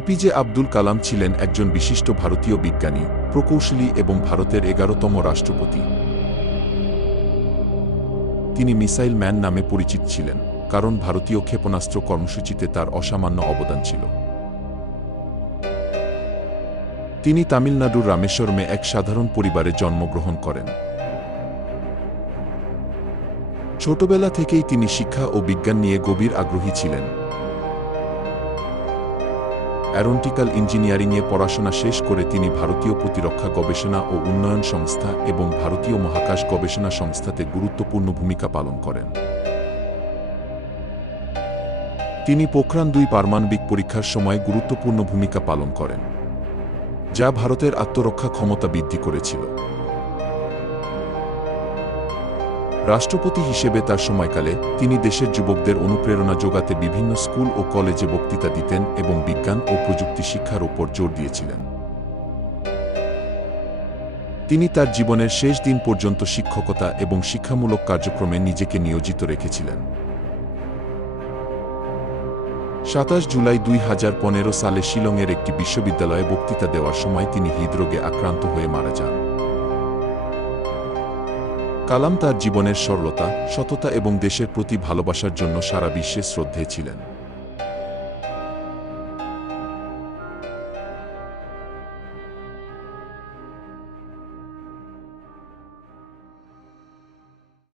APJ Abdul Kalam ছিলেন একজন বিশিষ্ট ভারতীয় বিজ্ঞানী, প্রকৌশলী এবং ভারতের 11তম রাষ্ট্রপতি। তিনি মিসাইল ম্যান নামে পরিচিত ছিলেন, কারণ ভারতীয় ক্ষেপণাস্ত্র কর্মসূচিতে তার অসামান্য অবদান ছিল। তিনি তামিলনাড়ুর রামেশ্বরমে এক সাধারণ পরিবারে জন্মগ্রহণ করেন। ছোটবেলা থেকেই তিনি শিক্ষা ও বিজ্ঞান নিয়ে গভীর আগ্রহী ছিলেন। অ্যারোনটিক্যাল ইঞ্জিনিয়ারিংয়ে পড়াশোনা শেষ করে তিনি ভারতীয় প্রতিরক্ষা গবেষণা ও উন্নয়ন সংস্থা এবং ভারতীয় মহাকাশ গবেষণা সংস্থাতে গুরুত্বপূর্ণ ভূমিকা পালন করেন। তিনি পোখরান-2 পারমাণবিক পরীক্ষার সময় গুরুত্বপূর্ণ ভূমিকা পালন করেন, যা ভারতের আত্মরক্ষা ক্ষমতা বৃদ্ধি করেছিল। রাষ্ট্রপতি হিসেবে তার সময়কালে তিনি দেশের যুবকদের অনুপ্রেরণা যোগাতে বিভিন্ন স্কুল ও কলেজে বক্তৃতা দিতেন এবং বিজ্ঞান ও প্রযুক্তি শিক্ষার উপর জোর দিয়েছিলেন। তিনি তার জীবনের শেষ দিন পর্যন্ত শিক্ষকতা এবং শিক্ষামূলক কার্যক্রমে নিজেকে নিয়োজিত রেখেছিলেন। 27 জুলাই 2015 সালে শিলংয়ের একটি বিশ্ববিদ্যালয়ে বক্তৃতা দেওয়ার সময় তিনি হৃদরোগে আক্রান্ত হয়ে মারা যান। কালাম তার জীবনের সরলতা, সততা এবং দেশের প্রতি ভালোবাসার জন্য সারা বিশ্বে শ্রদ্ধেয় ছিলেন।